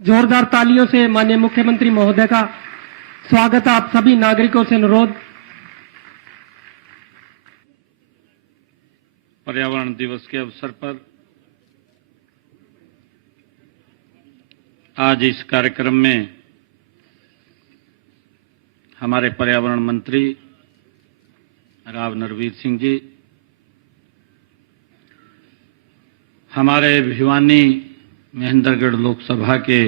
जोरदार तालियों से माननीय मुख्यमंत्री महोदय का स्वागत। आप सभी नागरिकों से अनुरोध। पर्यावरण दिवस के अवसर पर आज इस कार्यक्रम में हमारे पर्यावरण मंत्री राव नरवीर सिंह जी, हमारे भिवानी महेंद्रगढ़ लोकसभा के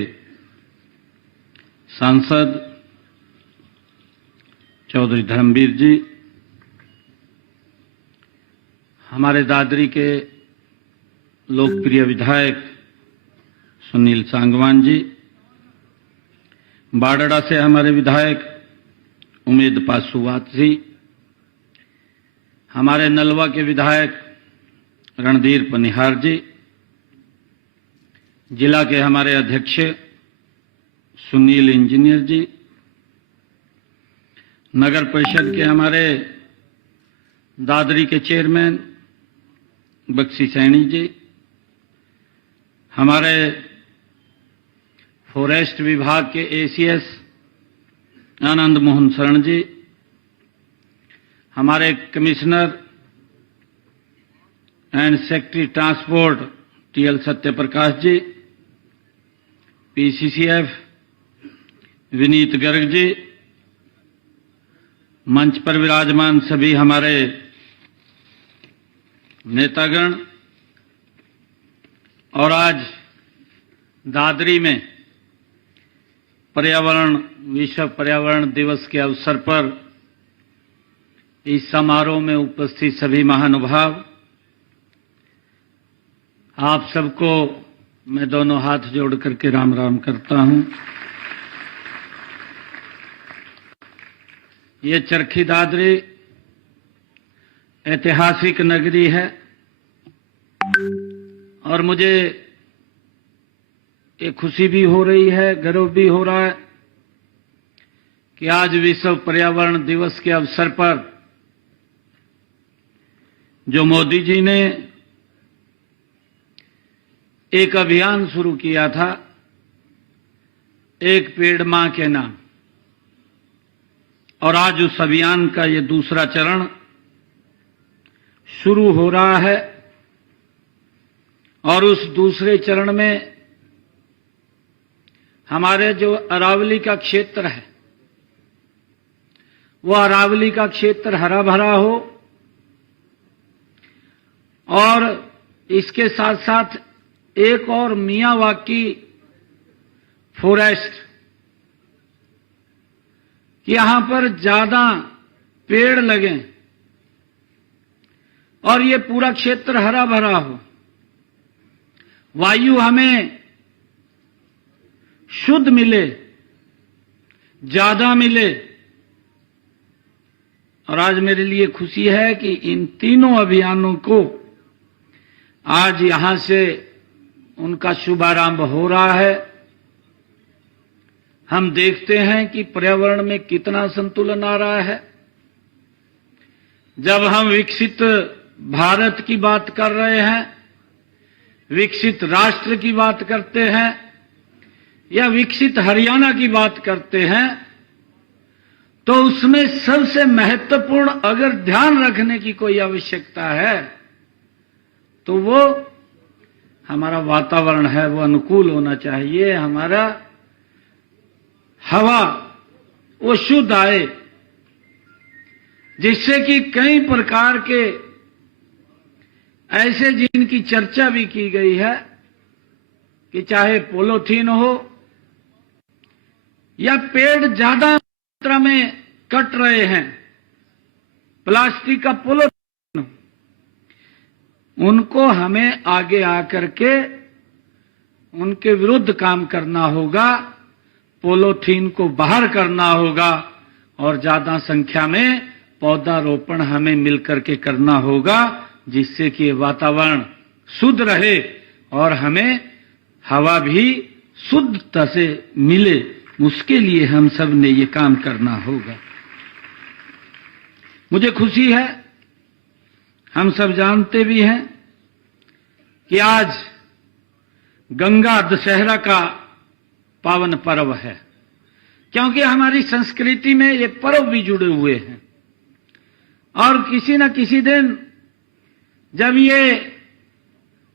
सांसद चौधरी धर्मवीर जी, हमारे दादरी के लोकप्रिय विधायक सुनील सांगवान जी, बाडड़ा से हमारे विधायक उमेद पासुवात जी, हमारे नलवा के विधायक रणधीर पनिहार जी, जिला के हमारे अध्यक्ष सुनील इंजीनियर जी, नगर परिषद के हमारे दादरी के चेयरमैन बक्सी सैनी जी, हमारे फॉरेस्ट विभाग के एसीएस आनंद मोहन शरण जी, हमारे commissioner and secretary transport TL Satyaprakash ji, PCCF Vineet Garg ji, मंच पर विराजमान सभी हमारे नेतागण और आज दादरी में विश्व पर्यावरण दिवस के अवसर पर इस समारोह में उपस्थित सभी महानुभाव, आप सबको मैं दोनों हाथ जोड़ करके राम राम करता हूं। ये चरखी दादरी ऐतिहासिक नगरी है और मुझे ये खुशी भी हो रही है, गर्व भी हो रहा है कि आज विश्व पर्यावरण दिवस के अवसर पर जो मोदी जी ने एक अभियान शुरू किया था, एक पेड़ मां के नाम, और आज उस अभियान का ये दूसरा चरण शुरू हो रहा है और उस दूसरे चरण में हमारे जो अरावली का क्षेत्र है, वो अरावली का क्षेत्र हरा भरा हो और इसके साथ साथ एक और मियावाकी फॉरेस्ट, यहां पर ज्यादा पेड़ लगें और ये पूरा क्षेत्र हरा भरा हो, वायु हमें शुद्ध मिले, ज्यादा मिले। और आज मेरे लिए खुशी है कि इन तीनों अभियानों को आज यहां से उनका शुभारंभ हो रहा है। हम देखते हैं कि पर्यावरण में कितना संतुलन आ रहा है। जब हम विकसित भारत की बात कर रहे हैं, विकसित राष्ट्र की बात करते हैं या विकसित हरियाणा की बात करते हैं, तो उसमें सबसे महत्वपूर्ण अगर ध्यान रखने की कोई आवश्यकता है तो वो हमारा वातावरण है, वो अनुकूल होना चाहिए। हमारा हवा वो शुद्ध आए, जिससे कि कई प्रकार के ऐसे जिनकी चर्चा भी की गई है कि चाहे पॉलीथीन हो या पेड़ ज्यादा मात्रा में कट रहे हैं, प्लास्टिक का पॉलीथीन, उनको हमें आगे आकर के उनके विरुद्ध काम करना होगा, पॉलीथीन को बाहर करना होगा और ज्यादा संख्या में पौधारोपण हमें मिलकर के करना होगा, जिससे कि वातावरण शुद्ध रहे और हमें हवा भी शुद्धता से मिले। उसके लिए हम सब ने ये काम करना होगा। मुझे खुशी है, हम सब जानते भी हैं कि आज गंगा दशहरा का पावन पर्व है, क्योंकि हमारी संस्कृति में ये पर्व भी जुड़े हुए हैं। और किसी न किसी दिन जब ये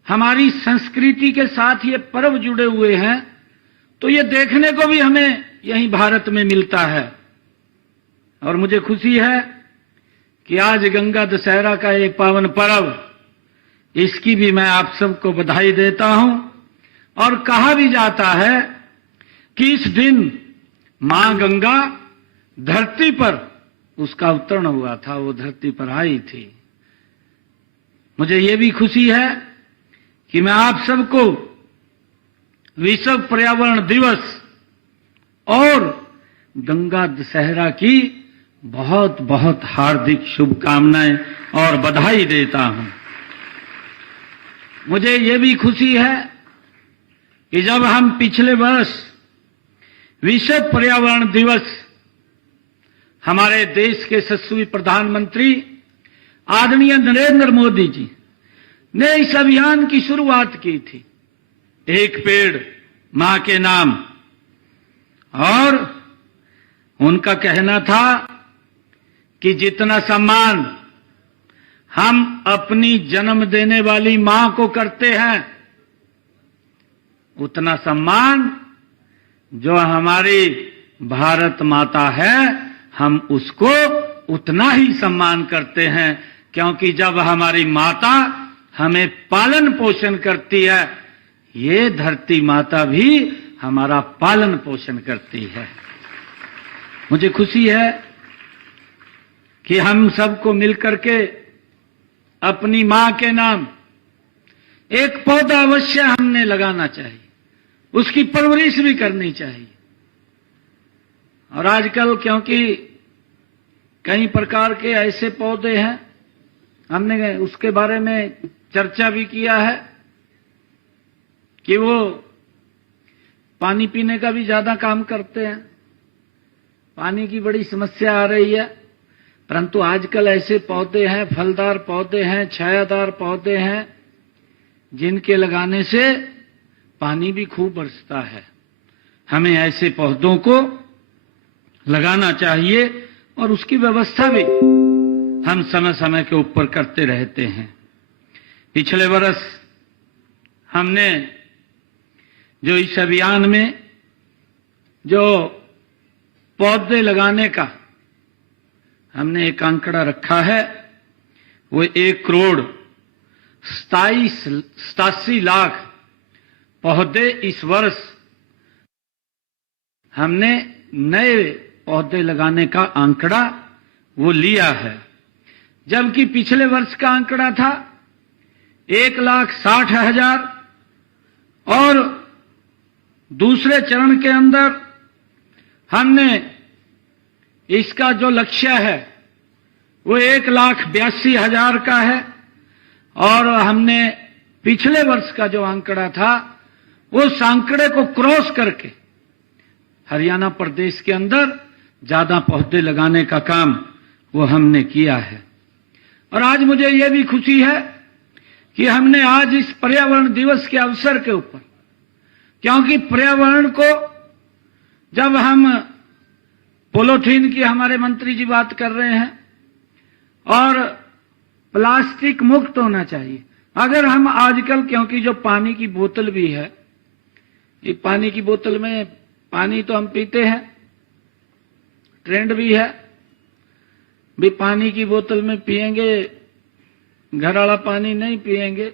हमारी संस्कृति के साथ ये पर्व जुड़े हुए हैं तो ये देखने को भी हमें यहीं भारत में मिलता है। और मुझे खुशी है कि आज गंगा दशहरा का ये पावन पर्व, इसकी भी मैं आप सबको बधाई देता हूं। और कहा भी जाता है कि इस दिन मां गंगा धरती पर उसका अवतरण हुआ था, वो धरती पर आई थी। मुझे ये भी खुशी है कि मैं आप सबको विश्व पर्यावरण दिवस और गंगा दशहरा की बहुत बहुत हार्दिक शुभकामनाएं और बधाई देता हूं। मुझे ये भी खुशी है कि जब हम पिछले वर्ष विश्व पर्यावरण दिवस हमारे देश के यशस्वी प्रधानमंत्री आदरणीय नरेंद्र मोदी जी ने इस अभियान की शुरुआत की थी, एक पेड़ मां के नाम। और उनका कहना था कि जितना सम्मान हम अपनी जन्म देने वाली मां को करते हैं, उतना सम्मान जो हमारी भारत माता है हम उसको उतना ही सम्मान करते हैं। क्योंकि जब हमारी माता हमें पालन पोषण करती है, ये धरती माता भी हमारा पालन पोषण करती है। मुझे खुशी है कि हम सबको मिलकर के अपनी मां के नाम एक पौधा अवश्य हमने लगाना चाहिए, उसकी परवरिश भी करनी चाहिए। और आजकल क्योंकि कई प्रकार के ऐसे पौधे हैं, हमने उसके बारे में चर्चा भी किया है कि वो पानी पीने का भी ज्यादा काम करते हैं, पानी की बड़ी समस्या आ रही है। परंतु आजकल ऐसे पौधे हैं, फलदार पौधे हैं, छायादार पौधे हैं, जिनके लगाने से पानी भी खूब बरसता है। हमें ऐसे पौधों को लगाना चाहिए और उसकी व्यवस्था भी हम समय समय के ऊपर करते रहते हैं। पिछले वर्ष हमने जो इस अभियान में जो पौधे लगाने का हमने एक आंकड़ा रखा है, वो 1,87,87,00,000 पौधे इस वर्ष हमने नए पौधे लगाने का आंकड़ा वो लिया है। जबकि पिछले वर्ष का आंकड़ा था 1,60,000 और दूसरे चरण के अंदर हमने इसका जो लक्ष्य है वो 1,82,000 का है। और हमने पिछले वर्ष का जो आंकड़ा था उस आंकड़े को क्रॉस करके हरियाणा प्रदेश के अंदर ज्यादा पौधे लगाने का काम वो हमने किया है। और आज मुझे यह भी खुशी है कि हमने आज इस पर्यावरण दिवस के अवसर के ऊपर, क्योंकि पर्यावरण को जब हम पॉलीथीन की हमारे मंत्री जी बात कर रहे हैं और प्लास्टिक मुक्त होना चाहिए। अगर हम आजकल, क्योंकि जो पानी की बोतल भी है, ये पानी की बोतल में पानी तो हम पीते हैं, ट्रेंड भी है भी पानी की बोतल में पिएंगे, घर वाला पानी नहीं पिएंगे।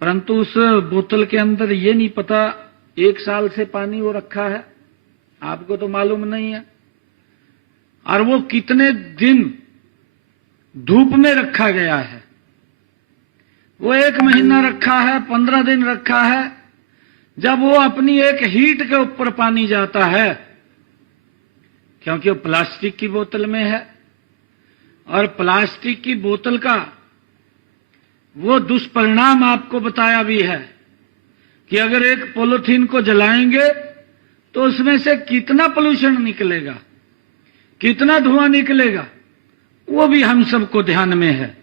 परंतु उस बोतल के अंदर ये नहीं पता 1 साल से पानी वो रखा है, आपको तो मालूम नहीं है। और वो कितने दिन धूप में रखा गया है, वो 1 महीना रखा है, 15 दिन रखा है। जब वो अपनी एक हीट के ऊपर पानी जाता है, क्योंकि वो प्लास्टिक की बोतल में है, और प्लास्टिक की बोतल का वो दुष्परिणाम आपको बताया भी है कि अगर एक पॉलीथीन को जलाएंगे तो उसमें से कितना पोल्यूशन निकलेगा, कितना धुआं निकलेगा, वो भी हम सबको ध्यान में है।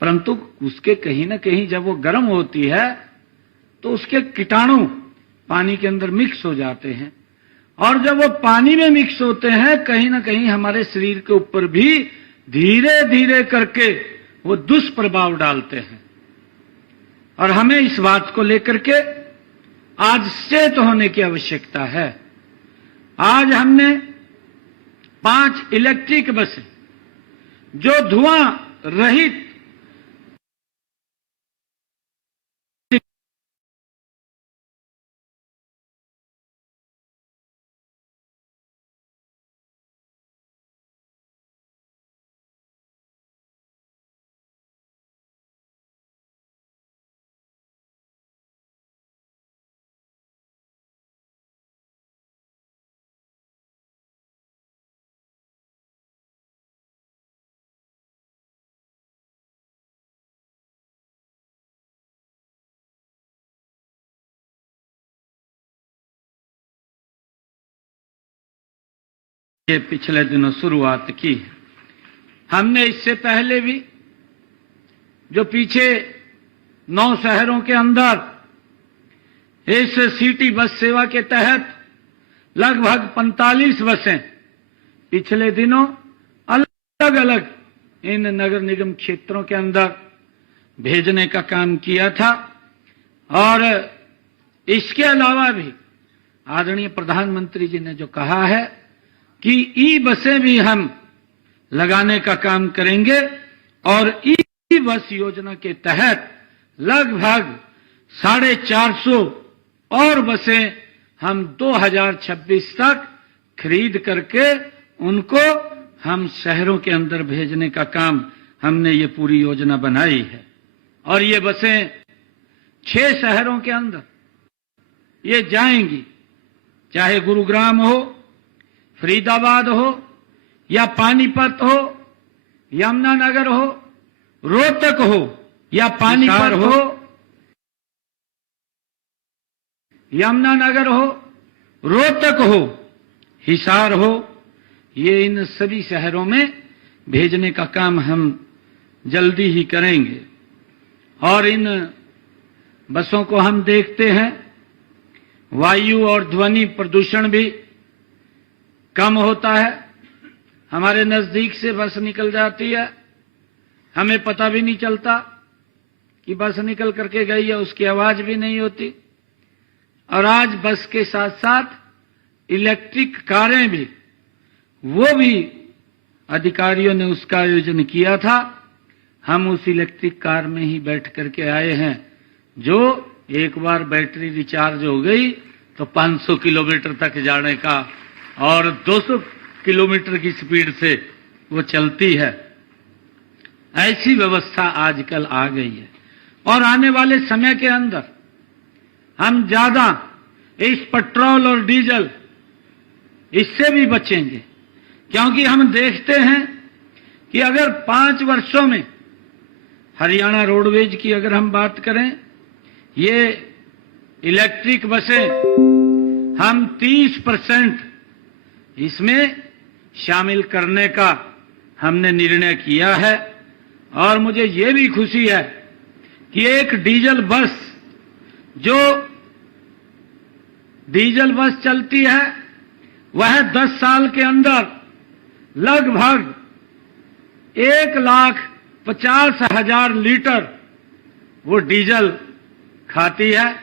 परंतु उसके कहीं ना कहीं जब वो गर्म होती है तो उसके कीटाणु पानी के अंदर मिक्स हो जाते हैं, और जब वो पानी में मिक्स होते हैं कहीं ना कहीं हमारे शरीर के ऊपर भी धीरे धीरे करके वो दुष्प्रभाव डालते हैं। और हमें इस बात को लेकर के आज सचेत होने की आवश्यकता है। आज हमने 5 इलेक्ट्रिक बसें जो धुआं रहित ये पिछले दिनों शुरुआत की है। हमने इससे पहले भी जो पीछे 9 शहरों के अंदर इस सिटी बस सेवा के तहत लगभग 45 बसें पिछले दिनों अलग अलग इन नगर निगम क्षेत्रों के अंदर भेजने का काम किया था। और इसके अलावा भी आदरणीय प्रधानमंत्री जी ने जो कहा है कि ई बसें भी हम लगाने का काम करेंगे, और ई बस योजना के तहत लगभग 450 और बसें हम 2026 तक खरीद करके उनको हम शहरों के अंदर भेजने का काम हमने ये पूरी योजना बनाई है। और ये बसें 6 शहरों के अंदर ये जाएंगी, चाहे गुरुग्राम हो, फरीदाबाद हो, या पानीपत हो, यमुनानगर हो, रोहतक हो, या पानीपत हो, यमुनानगर हो, रोहतक हो, हिसार हो, ये इन सभी शहरों में भेजने का काम हम जल्दी ही करेंगे। और इन बसों को हम देखते हैं वायु और ध्वनि प्रदूषण भी कम होता है। हमारे नजदीक से बस निकल जाती है, हमें पता भी नहीं चलता कि बस निकल करके गई है, उसकी आवाज भी नहीं होती। और आज बस के साथ साथ इलेक्ट्रिक कारें भी, वो भी अधिकारियों ने उसका आयोजन किया था। हम उस इलेक्ट्रिक कार में ही बैठ करके आए हैं, जो एक बार बैटरी रिचार्ज हो गई तो 500 किलोमीटर तक जाने का, और 200 किलोमीटर की स्पीड से वो चलती है। ऐसी व्यवस्था आजकल आ गई है। और आने वाले समय के अंदर हम ज्यादा इस पेट्रोल और डीजल इससे भी बचेंगे, क्योंकि हम देखते हैं कि अगर 5 वर्षों में हरियाणा रोडवेज की अगर हम बात करें, ये इलेक्ट्रिक बसें हम 30% इसमें शामिल करने का हमने निर्णय किया है। और मुझे ये भी खुशी है कि एक डीजल बस, जो डीजल बस चलती है, वह 10 साल के अंदर लगभग 1,50,000 लीटर वो डीजल खाती है।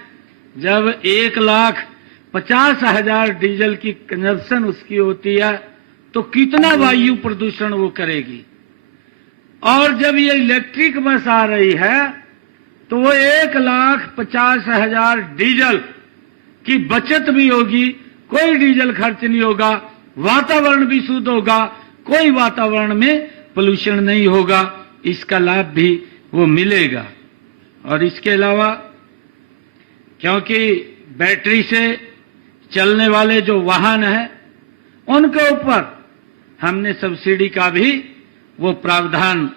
जब 1,50,000 डीजल की कंजप्शन उसकी होती है तो कितना वायु प्रदूषण वो करेगी। और जब ये इलेक्ट्रिक बस आ रही है तो वो 1,50,000 डीजल की बचत भी होगी, कोई डीजल खर्च नहीं होगा, वातावरण भी शुद्ध होगा, कोई वातावरण में पोल्यूशन नहीं होगा, इसका लाभ भी वो मिलेगा। और इसके अलावा क्योंकि बैटरी से चलने वाले जो वाहन हैं उनके ऊपर हमने सब्सिडी का भी वो प्रावधान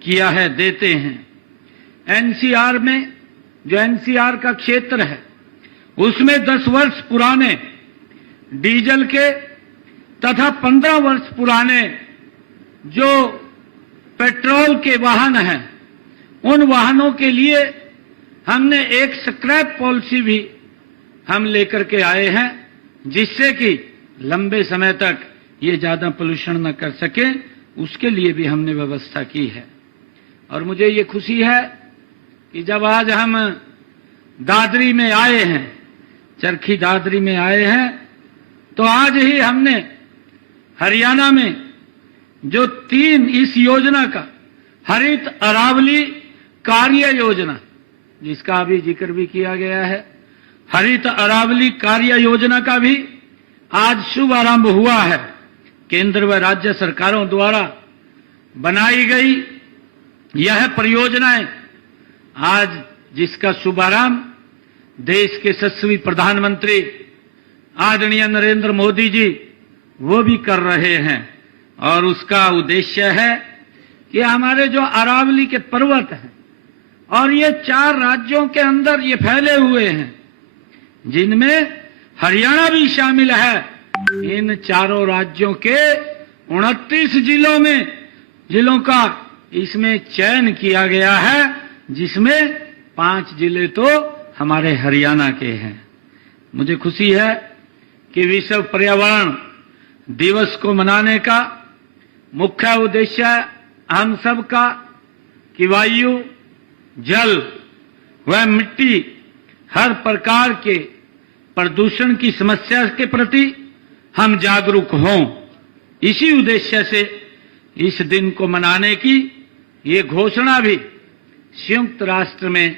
किया है, देते हैं। एनसीआर में, जो एनसीआर का क्षेत्र है, उसमें 10 वर्ष पुराने डीजल के तथा 15 वर्ष पुराने जो पेट्रोल के वाहन हैं, उन वाहनों के लिए हमने एक स्क्रैप पॉलिसी भी हम लेकर के आए हैं, जिससे कि लंबे समय तक ये ज्यादा पोल्यूशन न कर सके, उसके लिए भी हमने व्यवस्था की है। और मुझे ये खुशी है कि जब आज हम दादरी में आए हैं, चरखी दादरी में आए हैं, तो आज ही हमने हरियाणा में जो 3 इस योजना का हरित अरावली कार्य योजना, जिसका अभी जिक्र भी किया गया है, हरित अरावली कार्य योजना का भी आज शुभारंभ हुआ है। केंद्र व राज्य सरकारों द्वारा बनाई गई यह परियोजनाएं आज जिसका शुभारंभ देश के यशस्वी प्रधानमंत्री आदरणीय नरेंद्र मोदी जी वो भी कर रहे हैं। और उसका उद्देश्य है कि हमारे जो अरावली के पर्वत हैं, और ये 4 राज्यों के अंदर ये फैले हुए हैं, जिनमें हरियाणा भी शामिल है, इन चारों राज्यों के 29 जिलों का इसमें चयन किया गया है, जिसमें 5 जिले तो हमारे हरियाणा के हैं। मुझे खुशी है कि विश्व पर्यावरण दिवस को मनाने का मुख्य उद्देश्य हम सब का कि वायु, जल व मिट्टी हर प्रकार के प्रदूषण की समस्या के प्रति हम जागरूक हों। इसी उद्देश्य से इस दिन को मनाने की ये घोषणा भी संयुक्त राष्ट्र में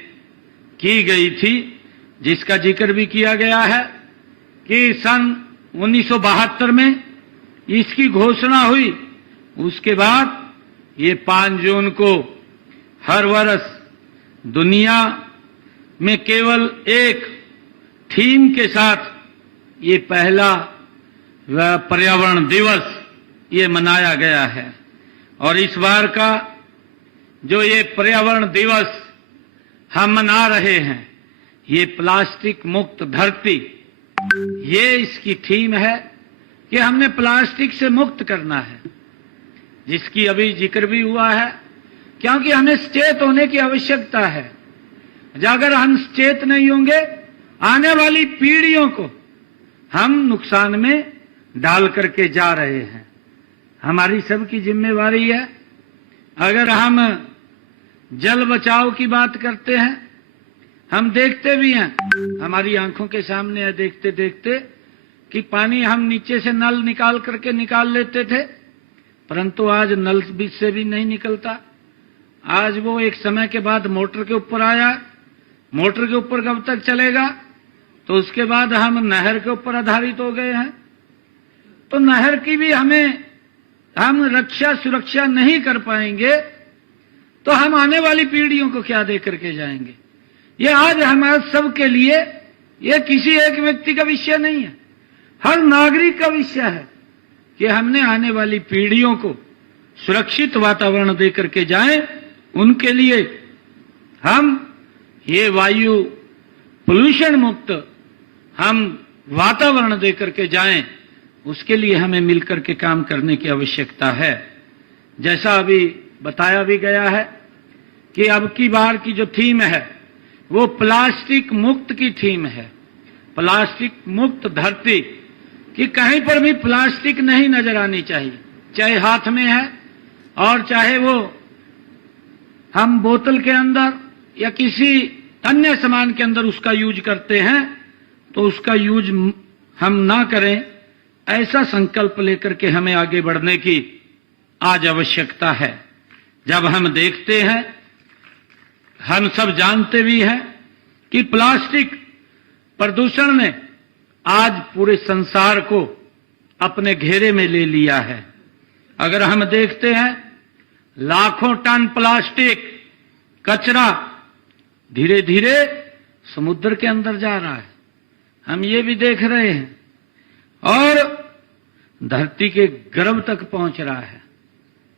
की गई थी, जिसका जिक्र भी किया गया है कि सन 1972 में इसकी घोषणा हुई। उसके बाद ये 5 जून को हर वर्ष दुनिया में केवल एक थीम के साथ ये पहला पर्यावरण दिवस ये मनाया गया है। और इस बार का जो ये पर्यावरण दिवस हम मना रहे हैं, ये प्लास्टिक मुक्त धरती, ये इसकी थीम है कि हमने प्लास्टिक से मुक्त करना है, जिसकी अभी जिक्र भी हुआ है, क्योंकि हमें सचेत होने की आवश्यकता है। अगर हम सचेत नहीं होंगे, आने वाली पीढ़ियों को हम नुकसान में डाल करके जा रहे हैं। हमारी सबकी जिम्मेवारी है। अगर हम जल बचाव की बात करते हैं, हम देखते भी हैं, हमारी आंखों के सामने है देखते देखते कि पानी हम नीचे से नल निकाल करके निकाल लेते थे, परंतु आज नल बीच से भी नहीं निकलता। आज वो एक समय के बाद मोटर के ऊपर आया। मोटर के ऊपर कब तक चलेगा? तो उसके बाद हम नहर के ऊपर आधारित हो गए हैं। तो नहर की भी हम रक्षा सुरक्षा नहीं कर पाएंगे तो हम आने वाली पीढ़ियों को क्या दे करके जाएंगे? ये आज हमारे सबके लिए, ये किसी एक व्यक्ति का विषय नहीं है, हर नागरिक का विषय है कि हमने आने वाली पीढ़ियों को सुरक्षित वातावरण दे करके जाएं। उनके लिए हम ये वायु पोल्यूशन मुक्त हम वातावरण दे करके जाएं, उसके लिए हमें मिलकर के काम करने की आवश्यकता है। जैसा अभी बताया भी गया है कि अब की बार की जो थीम है वो प्लास्टिक मुक्त की थीम है। प्लास्टिक मुक्त धरती, कि कहीं पर भी प्लास्टिक नहीं नजर आनी चाहिए, चाहे हाथ में है और चाहे वो हम बोतल के अंदर या किसी अन्य सामान के अंदर उसका यूज करते हैं, तो उसका यूज हम ना करें। ऐसा संकल्प लेकर के हमें आगे बढ़ने की आज आवश्यकता है। जब हम देखते हैं, हम सब जानते भी हैं कि प्लास्टिक प्रदूषण ने आज पूरे संसार को अपने घेरे में ले लिया है। अगर हम देखते हैं, लाखों टन प्लास्टिक कचरा धीरे धीरे समुद्र के अंदर जा रहा है, हम ये भी देख रहे हैं, और धरती के गर्भ तक पहुंच रहा है,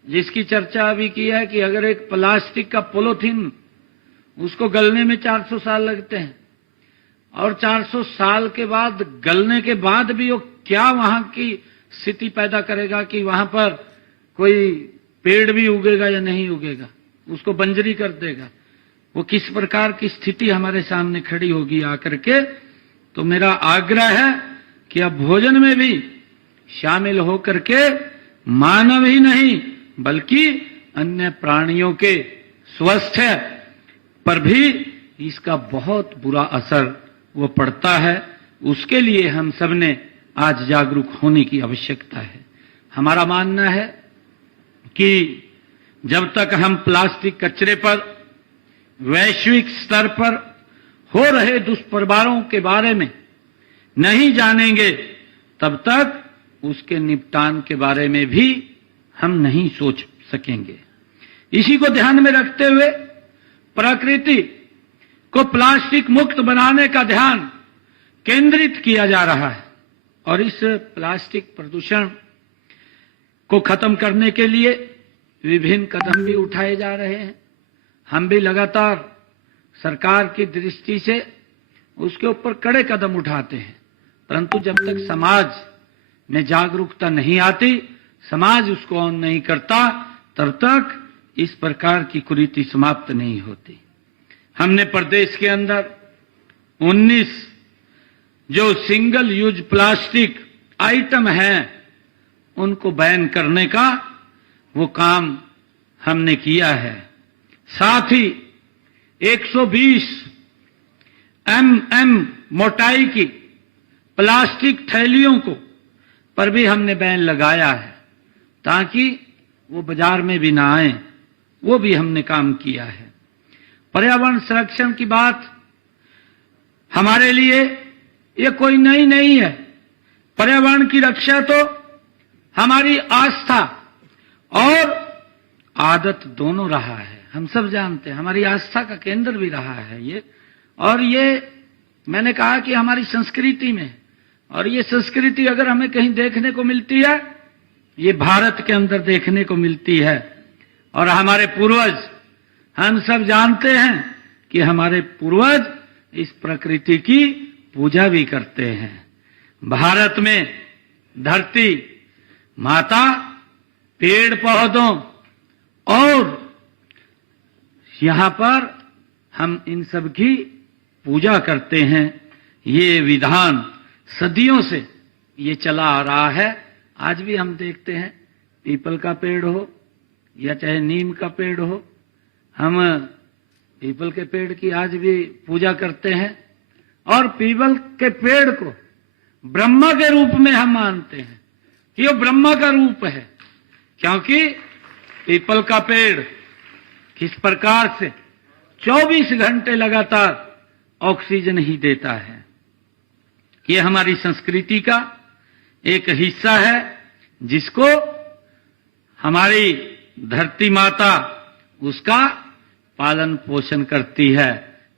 जिसकी चर्चा अभी की है कि अगर एक प्लास्टिक का पॉलीथीन, उसको गलने में 400 साल लगते हैं, और 400 साल के बाद गलने के बाद भी वो क्या वहां की स्थिति पैदा करेगा कि वहां पर कोई पेड़ भी उगेगा या नहीं उगेगा, उसको बंजरी कर देगा। वो किस प्रकार की स्थिति हमारे सामने खड़ी होगी आकर के, तो मेरा आग्रह है कि अब भोजन में भी शामिल होकर के मानव ही नहीं बल्कि अन्य प्राणियों के स्वास्थ्य पर भी इसका बहुत बुरा असर वो पड़ता है। उसके लिए हम सब ने आज जागरूक होने की आवश्यकता है। हमारा मानना है कि जब तक हम प्लास्टिक कचरे पर वैश्विक स्तर पर हो रहे दुष्प्रभावों के बारे में नहीं जानेंगे, तब तक उसके निपटान के बारे में भी हम नहीं सोच सकेंगे। इसी को ध्यान में रखते हुए प्रकृति को प्लास्टिक मुक्त बनाने का ध्यान केंद्रित किया जा रहा है और इस प्लास्टिक प्रदूषण को खत्म करने के लिए विभिन्न कदम भी उठाए जा रहे हैं। हम भी लगातार सरकार की दृष्टि से उसके ऊपर कड़े कदम उठाते हैं, परंतु जब तक समाज में जागरूकता नहीं आती, समाज उसको ऑन नहीं करता, तब तक इस प्रकार की कुरीति समाप्त नहीं होती। हमने प्रदेश के अंदर 19 जो सिंगल यूज प्लास्टिक आइटम हैं उनको बैन करने का वो काम हमने किया है। साथ ही 120 mm मोटाई की प्लास्टिक थैलियों को पर भी हमने बैन लगाया है ताकि वो बाजार में भी ना आए, वो भी हमने काम किया है। पर्यावरण संरक्षण की बात हमारे लिए ये कोई नई नहीं है। पर्यावरण की रक्षा तो हमारी आस्था और आदत दोनों रहा है। हम सब जानते हैं, हमारी आस्था का केंद्र भी रहा है ये, और ये मैंने कहा कि हमारी संस्कृति में, और ये संस्कृति अगर हमें कहीं देखने को मिलती है, ये भारत के अंदर देखने को मिलती है। और हमारे पूर्वज, हम सब जानते हैं कि हमारे पूर्वज इस प्रकृति की पूजा भी करते हैं। भारत में धरती माता, पेड़ पौधों और यहां पर हम इन सब की पूजा करते हैं। ये विधान सदियों से ये चला आ रहा है। आज भी हम देखते हैं, पीपल का पेड़ हो या चाहे नीम का पेड़ हो, हम पीपल के पेड़ की आज भी पूजा करते हैं और पीपल के पेड़ को ब्रह्मा के रूप में हम मानते हैं कि वो ब्रह्मा का रूप है, क्योंकि पीपल का पेड़ किस प्रकार से 24 घंटे लगातार ऑक्सीजन ही देता है। ये हमारी संस्कृति का एक हिस्सा है जिसको हमारी धरती माता उसका पालन पोषण करती है।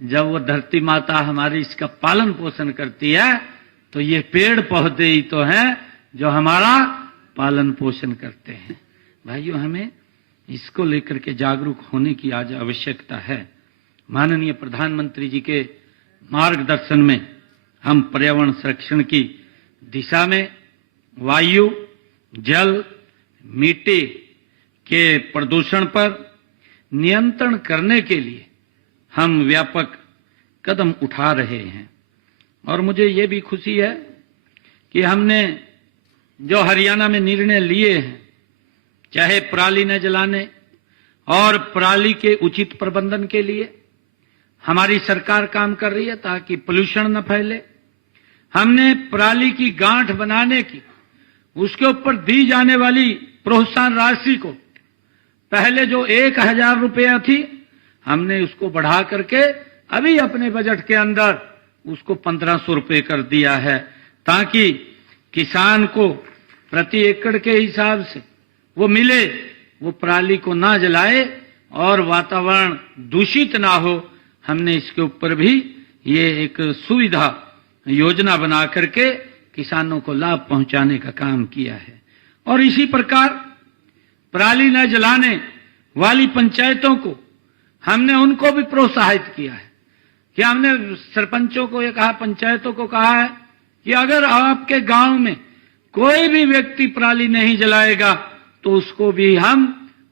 जब वो धरती माता हमारी इसका पालन पोषण करती है तो ये पेड़ पौधे ही तो हैं जो हमारा पालन पोषण करते हैं। भाइयों, हमें इसको लेकर के जागरूक होने की आज आवश्यकता है। माननीय प्रधानमंत्री जी के मार्गदर्शन में हम पर्यावरण संरक्षण की दिशा में वायु, जल, मिट्टी के प्रदूषण पर नियंत्रण करने के लिए हम व्यापक कदम उठा रहे हैं। और मुझे ये भी खुशी है कि हमने जो हरियाणा में निर्णय लिए हैं, चाहे पराली न जलाने और पराली के उचित प्रबंधन के लिए हमारी सरकार काम कर रही है ताकि पोल्यूशन न फैले। हमने पराली की गांठ बनाने की, उसके ऊपर दी जाने वाली प्रोत्साहन राशि को पहले जो 1000 रुपया थी, हमने उसको बढ़ा करके अभी अपने बजट के अंदर उसको 1500 रुपये कर दिया है, ताकि किसान को प्रति एकड़ के हिसाब से वो मिले, वो पराली को ना जलाए और वातावरण दूषित ना हो। हमने इसके ऊपर भी ये एक सुविधा योजना बना करके किसानों को लाभ पहुंचाने का काम किया है। और इसी प्रकार पराली न जलाने वाली पंचायतों को हमने उनको भी प्रोत्साहित किया है कि हमने सरपंचों को ये कहा, पंचायतों को कहा है कि अगर आपके गांव में कोई भी व्यक्ति पराली नहीं जलाएगा तो उसको भी हम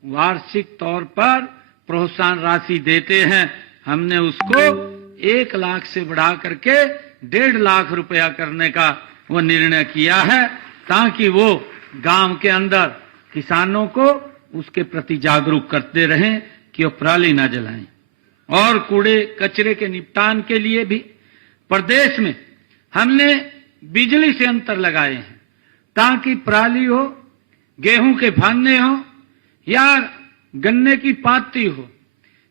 वार्षिक तौर पर प्रोत्साहन राशि देते हैं। हमने उसको 1 लाख से बढ़ा करके 1.5 लाख रुपया करने का वो निर्णय किया है, ताकि वो गांव के अंदर किसानों को उसके प्रति जागरूक करते रहें कि वो पराली ना जलाएं। और कूड़े कचरे के निपटान के लिए भी प्रदेश में हमने बिजली से अंतर लगाए हैं, ताकि पराली हो, गेहूं के फान्ने हो या गन्ने की पाती हो,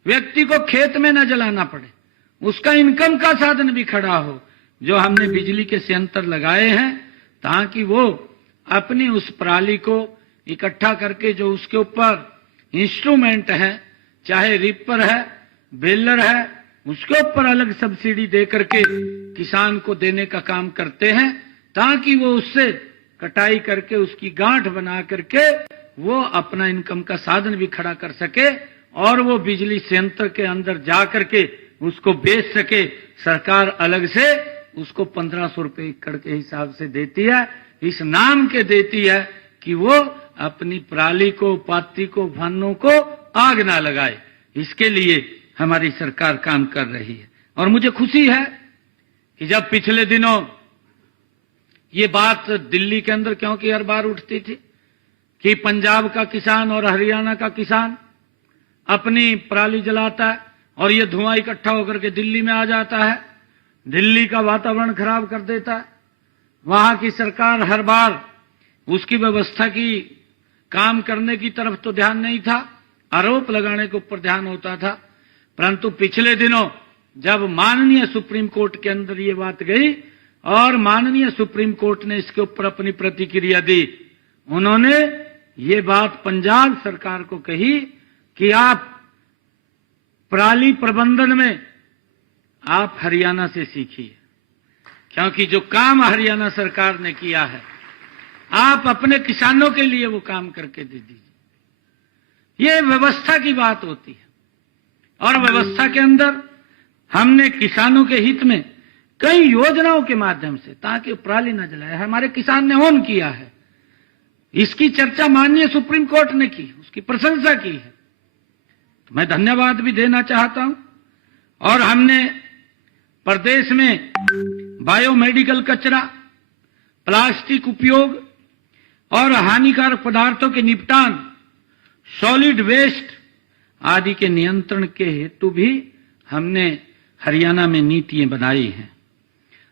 व्यक्ति को खेत में न जलाना पड़े, उसका इनकम का साधन भी खड़ा हो। जो हमने बिजली के संयंत्र लगाए हैं, ताकि वो अपनी उस पराली को इकट्ठा करके जो उसके ऊपर इंस्ट्रूमेंट है, चाहे रिपर है, बेलर है, उसके ऊपर अलग सब्सिडी दे करके किसान को देने का काम करते हैं, ताकि वो उससे कटाई करके उसकी गांठ बना करके वो अपना इनकम का साधन भी खड़ा कर सके और वो बिजली संयंत्र के अंदर जा करके उसको बेच सके। सरकार अलग से उसको 1500 रुपए एकड़ के हिसाब से देती है, इस नाम के देती है कि वो अपनी पराली को, पाती को, भानों को आग ना लगाए। इसके लिए हमारी सरकार काम कर रही है। और मुझे खुशी है कि जब पिछले दिनों ये बात दिल्ली के अंदर, क्योंकि हर बार उठती थी कि पंजाब का किसान और हरियाणा का किसान अपनी पराली जलाता है और ये धुआं इकट्ठा होकर के दिल्ली में आ जाता है, दिल्ली का वातावरण खराब कर देता है। वहां की सरकार हर बार उसकी व्यवस्था की काम करने की तरफ तो ध्यान नहीं था, आरोप लगाने के ऊपर ध्यान होता था। परंतु पिछले दिनों जब माननीय सुप्रीम कोर्ट के अंदर ये बात गई और माननीय सुप्रीम कोर्ट ने इसके ऊपर अपनी प्रतिक्रिया दी, उन्होंने ये बात पंजाब सरकार को कही कि आप पराली प्रबंधन में आप हरियाणा से सीखिए, क्योंकि जो काम हरियाणा सरकार ने किया है आप अपने किसानों के लिए वो काम करके दे दीजिए। ये व्यवस्था की बात होती है और व्यवस्था के अंदर हमने किसानों के हित में कई योजनाओं के माध्यम से, ताकि पराली न जलाए, हमारे किसान ने ऑन किया है। इसकी चर्चा माननीय सुप्रीम कोर्ट ने की, उसकी प्रशंसा की है, तो मैं धन्यवाद भी देना चाहता हूं। और हमने प्रदेश में बायोमेडिकल कचरा, प्लास्टिक उपयोग और हानिकारक पदार्थों के निपटान, सॉलिड वेस्ट आदि के नियंत्रण के हेतु भी हमने हरियाणा में नीतियां बनाई हैं।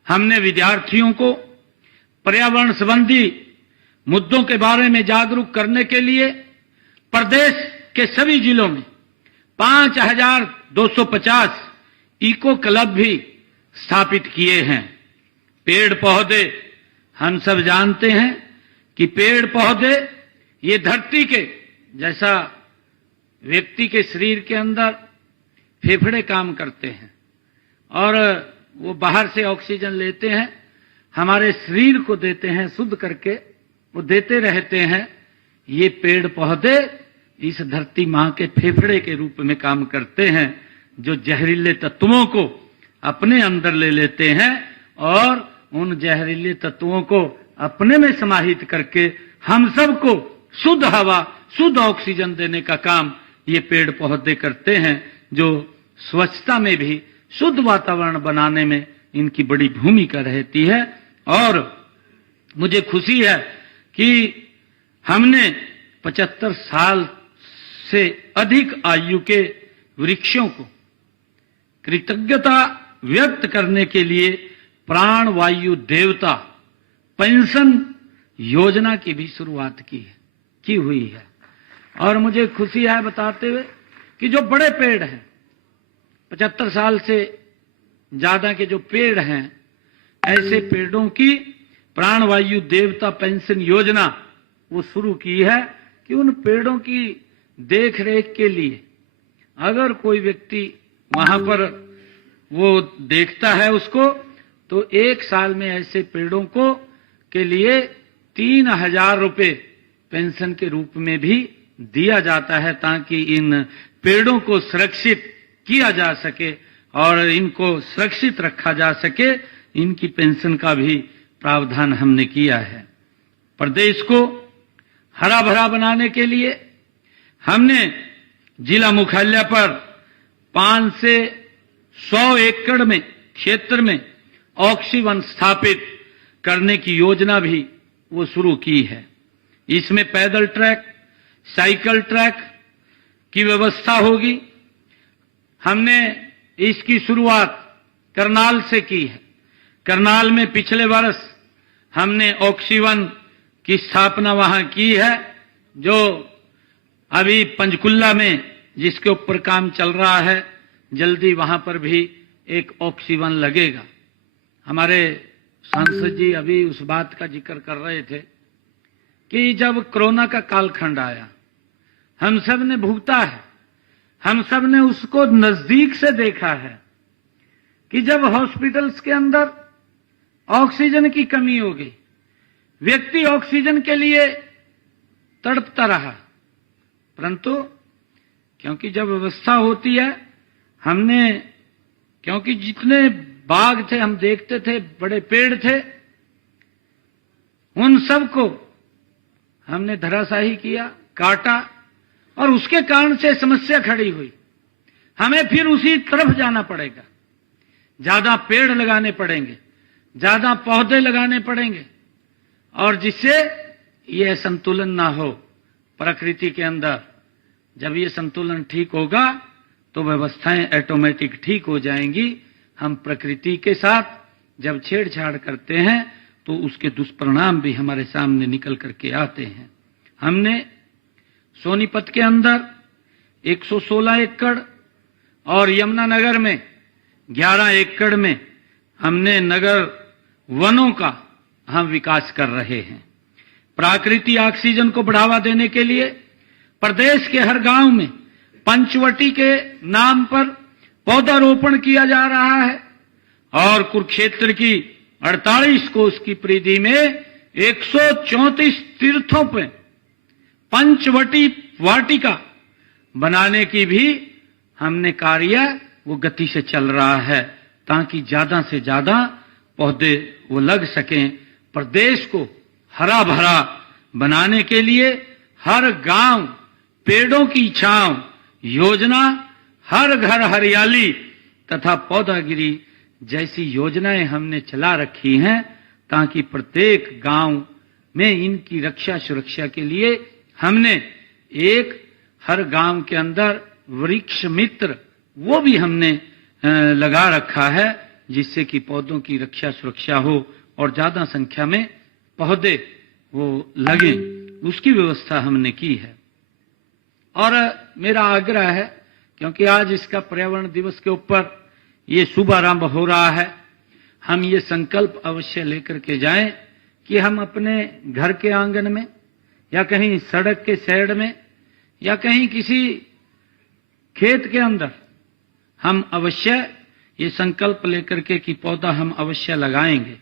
हमने विद्यार्थियों को पर्यावरण संबंधी मुद्दों के बारे में जागरूक करने के लिए प्रदेश के सभी जिलों में 5250 इको क्लब भी स्थापित किए हैं। पेड़ पौधे, हम सब जानते हैं कि पेड़ पौधे ये धरती के जैसा व्यक्ति के शरीर के अंदर फेफड़े काम करते हैं और वो बाहर से ऑक्सीजन लेते हैं, हमारे शरीर को देते हैं, शुद्ध करके वो देते रहते हैं। ये पेड़ पौधे इस धरती मां के फेफड़े के रूप में काम करते हैं, जो जहरीले तत्वों को अपने अंदर ले लेते हैं और उन जहरीले तत्वों को अपने में समाहित करके हम सबको शुद्ध हवा, शुद्ध ऑक्सीजन देने का काम ये पेड़ पौधे करते हैं, जो स्वच्छता में भी, शुद्ध वातावरण बनाने में इनकी बड़ी भूमिका रहती है। और मुझे खुशी है कि हमने 75 साल से अधिक आयु के वृक्षों को कृतज्ञता व्यक्त करने के लिए प्राण वायु देवता पेंशन योजना की भी शुरुआत की हुई है। और मुझे खुशी है बताते हुए कि जो बड़े पेड़ हैं, 75 साल से ज्यादा के जो पेड़ हैं, ऐसे पेड़ों की प्राण वायु देवता पेंशन योजना वो शुरू की है कि उन पेड़ों की देख रेख के लिए अगर कोई व्यक्ति वहां पर वो देखता है उसको, तो 1 साल में ऐसे पेड़ों को के लिए 3000 रुपए पेंशन के रूप में भी दिया जाता है, ताकि इन पेड़ों को सुरक्षित किया जा सके और इनको सुरक्षित रखा जा सके। इनकी पेंशन का भी प्रावधान हमने किया है। प्रदेश को हरा भरा बनाने के लिए हमने जिला मुख्यालय पर 5 से 100 एकड़ में क्षेत्र में ऑक्सीवन स्थापित करने की योजना भी वो शुरू की है। इसमें पैदल ट्रैक, साइकिल ट्रैक की व्यवस्था होगी। हमने इसकी शुरुआत करनाल से की है। करनाल में पिछले वर्ष हमने ऑक्सीवन की स्थापना वहां की है, जो अभी पंचकुला में जिसके ऊपर काम चल रहा है, जल्दी वहां पर भी एक ऑक्सीवन लगेगा। हमारे सांसद जी अभी उस बात का जिक्र कर रहे थे कि जब कोरोना का कालखंड आया, हम सब ने भुगता है, हम सब ने उसको नजदीक से देखा है कि जब हॉस्पिटल्स के अंदर ऑक्सीजन की कमी हो गई, व्यक्ति ऑक्सीजन के लिए तड़पता रहा, परंतु क्योंकि जब व्यवस्था होती है, हमने, क्योंकि जितने बाग थे हम देखते थे, बड़े पेड़ थे, उन सब को हमने धराशाही किया, काटा, और उसके कारण से समस्या खड़ी हुई। हमें फिर उसी तरफ जाना पड़ेगा, ज्यादा पेड़ लगाने पड़ेंगे, ज्यादा पौधे लगाने पड़ेंगे, और जिससे यह संतुलन ना हो प्रकृति के अंदर। जब ये संतुलन ठीक होगा तो व्यवस्थाएं ऑटोमेटिक ठीक हो जाएंगी। हम प्रकृति के साथ जब छेड़छाड़ करते हैं तो उसके दुष्परिणाम भी हमारे सामने निकल करके आते हैं। हमने सोनीपत के अंदर 116 एकड़ और यमुनानगर में 11 एकड़ में हमने नगर वनों का हम विकास कर रहे हैं। प्राकृतिक ऑक्सीजन को बढ़ावा देने के लिए प्रदेश के हर गांव में पंचवटी के नाम पर पौधारोपण किया जा रहा है, और कुरुक्षेत्र की 48 कोस की परिधि में 134 तीर्थों पे पंचवटी वाटिका बनाने की भी हमने कार्य वो गति से चल रहा है, ताकि ज्यादा से ज्यादा पौधे वो लग सकें। प्रदेश को हरा भरा बनाने के लिए हर गांव पेड़ों की छांव योजना, हर घर हरियाली तथा पौधागिरी जैसी योजनाएं हमने चला रखी हैं, ताकि प्रत्येक गांव में इनकी रक्षा सुरक्षा के लिए हमने एक हर गांव के अंदर वृक्ष मित्र वो भी हमने लगा रखा है, जिससे कि पौधों की रक्षा सुरक्षा हो और ज्यादा संख्या में पौधे वो लगे, उसकी व्यवस्था हमने की है। और मेरा आग्रह है, क्योंकि आज इसका पर्यावरण दिवस के ऊपर ये शुभारंभ हो रहा है, हम ये संकल्प अवश्य लेकर के जाएं कि हम अपने घर के आंगन में या कहीं सड़क के साइड में या कहीं किसी खेत के अंदर हम अवश्य ये संकल्प लेकर के कि पौधा हम अवश्य लगाएंगे,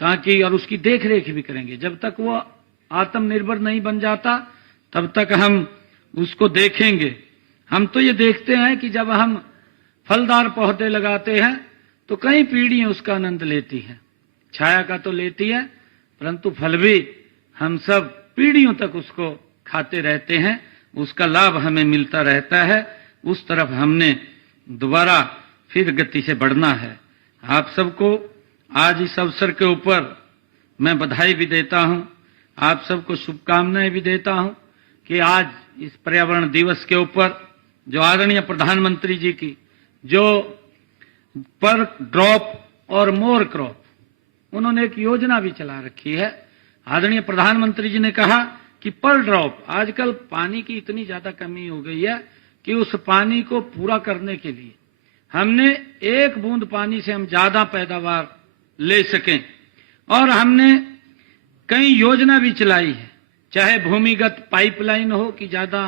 ताकि, और उसकी देखरेख भी करेंगे। जब तक वो आत्मनिर्भर नहीं बन जाता तब तक हम उसको देखेंगे। हम तो ये देखते हैं कि जब हम फलदार पौधे लगाते हैं तो कई पीढ़ियां उसका आनंद लेती हैं, छाया का तो लेती है, परंतु फल भी हम सब पीढ़ियों तक उसको खाते रहते हैं, उसका लाभ हमें मिलता रहता है। उस तरफ हमने दोबारा फिर गति से बढ़ना है। आप सबको आज इस अवसर के ऊपर मैं बधाई भी देता हूं, आप सबको शुभकामनाएं भी देता हूं कि आज इस पर्यावरण दिवस के ऊपर जो आदरणीय प्रधानमंत्री जी की जो पर ड्रॉप और मोर क्रॉप, उन्होंने एक योजना भी चला रखी है। आदरणीय प्रधानमंत्री जी ने कहा कि पर ड्रॉप, आजकल पानी की इतनी ज्यादा कमी हो गई है कि उस पानी को पूरा करने के लिए हमने एक बूंद पानी से हम ज्यादा पैदावार ले सकें, और हमने कई योजना भी चलाई है, चाहे भूमिगत पाइपलाइन हो कि ज्यादा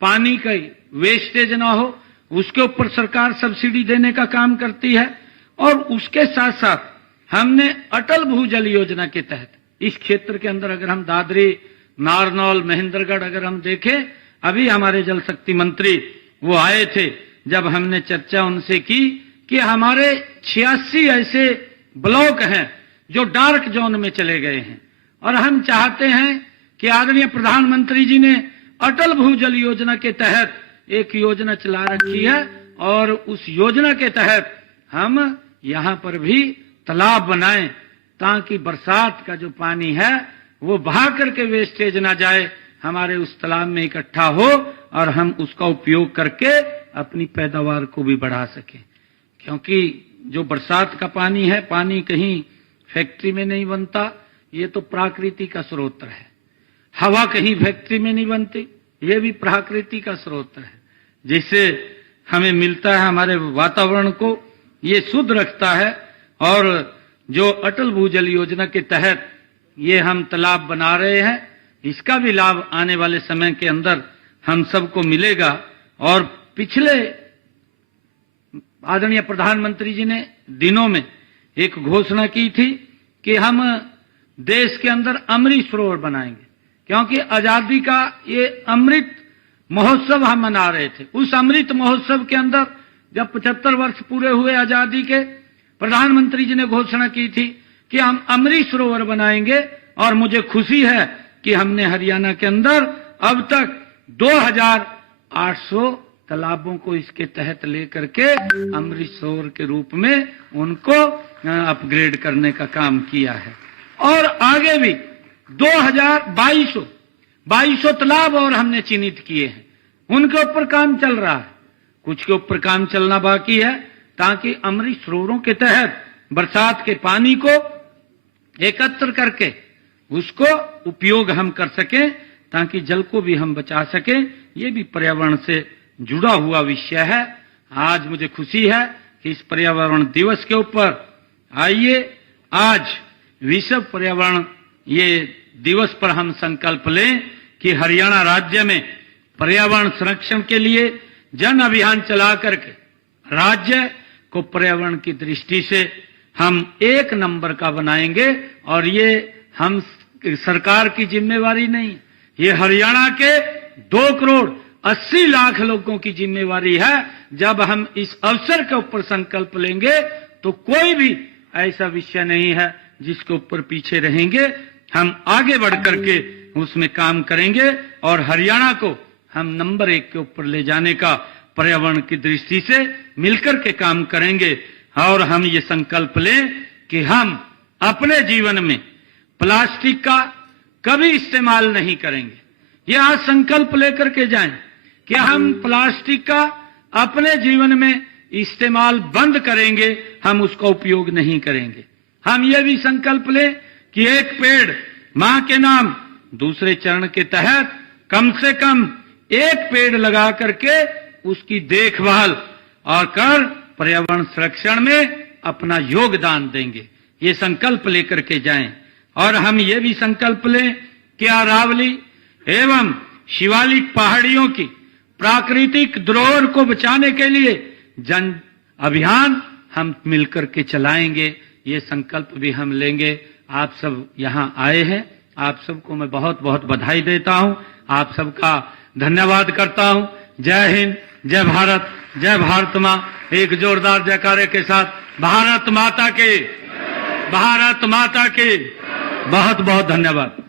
पानी का वेस्टेज ना हो, उसके ऊपर सरकार सब्सिडी देने का काम करती है। और उसके साथ साथ हमने अटल भूजल योजना के तहत इस क्षेत्र के अंदर अगर हम दादरी, नारनौल, महेंद्रगढ़ अगर हम देखें, अभी हमारे जल शक्ति मंत्री वो आए थे, जब हमने चर्चा उनसे की कि हमारे 86 ऐसे ब्लॉक हैं जो डार्क जोन में चले गए हैं, और हम चाहते हैं कि आदरणीय प्रधानमंत्री जी ने अटल भूजल योजना के तहत एक योजना चला रखी है, और उस योजना के तहत हम यहां पर भी तालाब बनाएं ताकि बरसात का जो पानी है वो बहा करके वेस्टेज ना जाए, हमारे उस तालाब में इकट्ठा हो और हम उसका उपयोग करके अपनी पैदावार को भी बढ़ा सकें। क्योंकि जो बरसात का पानी है, पानी कहीं फैक्ट्री में नहीं बनता, ये तो प्रकृति का स्रोत है। हवा कहीं फैक्ट्री में नहीं बनती, ये भी प्रकृति का स्रोत है, जिससे हमें मिलता है, हमारे वातावरण को ये शुद्ध रखता है। और जो अटल भूजल योजना के तहत ये हम तालाब बना रहे हैं, इसका भी लाभ आने वाले समय के अंदर हम सबको मिलेगा। और पिछले आदरणीय प्रधानमंत्री जी ने दिनों में एक घोषणा की थी कि हम देश के अंदर अमृत सरोवर बनाएंगे, क्योंकि आजादी का ये अमृत महोत्सव हम मना रहे थे। उस अमृत महोत्सव के अंदर जब 75 वर्ष पूरे हुए आजादी के, प्रधानमंत्री जी ने घोषणा की थी कि हम अमृत सरोवर बनाएंगे। और मुझे खुशी है कि हमने हरियाणा के अंदर अब तक 2800 तालाबों को इसके तहत लेकर के अमृत सरोवर के रूप में उनको अपग्रेड करने का काम किया है। और आगे भी 2200 तालाब और हमने चिन्हित किए हैं, उनके ऊपर काम चल रहा है। कुछ के ऊपर काम चलना बाकी है, ताकि अमृत सरोवरों के तहत बरसात के पानी को एकत्र करके उसको उपयोग हम कर सकें, ताकि जल को भी हम बचा सकें। ये भी पर्यावरण से जुड़ा हुआ विषय है। आज मुझे खुशी है कि इस पर्यावरण दिवस के ऊपर आइए, आज विश्व पर्यावरण ये दिवस पर हम संकल्प लें कि हरियाणा राज्य में पर्यावरण संरक्षण के लिए जन अभियान चला करके राज्य को पर्यावरण की दृष्टि से हम 1 नंबर का बनाएंगे। और ये हम सरकार की जिम्मेवारी नहीं, ये हरियाणा के 2,80,00,000 लोगों की जिम्मेवारी है। जब हम इस अवसर के ऊपर संकल्प लेंगे तो कोई भी ऐसा विषय नहीं है जिसके ऊपर पीछे रहेंगे। हम आगे बढ़ करके उसमें काम करेंगे और हरियाणा को हम नंबर 1 के ऊपर ले जाने का पर्यावरण की दृष्टि से मिलकर के काम करेंगे। और हम ये संकल्प लें कि हम अपने जीवन में प्लास्टिक का कभी इस्तेमाल नहीं करेंगे। ये आज संकल्प लेकर के जाएं कि हम प्लास्टिक का अपने जीवन में इस्तेमाल बंद करेंगे, हम उसका उपयोग नहीं करेंगे। हम ये भी संकल्प लें कि एक पेड़ मां के नाम दूसरे चरण के तहत कम से कम 1 पेड़ लगा करके उसकी देखभाल और कर पर्यावरण संरक्षण में अपना योगदान देंगे। ये संकल्प लेकर के जाएं। और हम ये भी संकल्प लें कि अरावली एवं शिवालिक पहाड़ियों की प्राकृतिक धरोहर को बचाने के लिए जन अभियान हम मिलकर के चलाएंगे। ये संकल्प भी हम लेंगे। आप सब यहाँ आए हैं, आप सबको मैं बहुत बहुत बधाई देता हूँ, आप सबका धन्यवाद करता हूँ। जय हिंद, जय भारत, जय भारत माँ। एक जोरदार जयकारे के साथ भारत माता के बहुत बहुत धन्यवाद।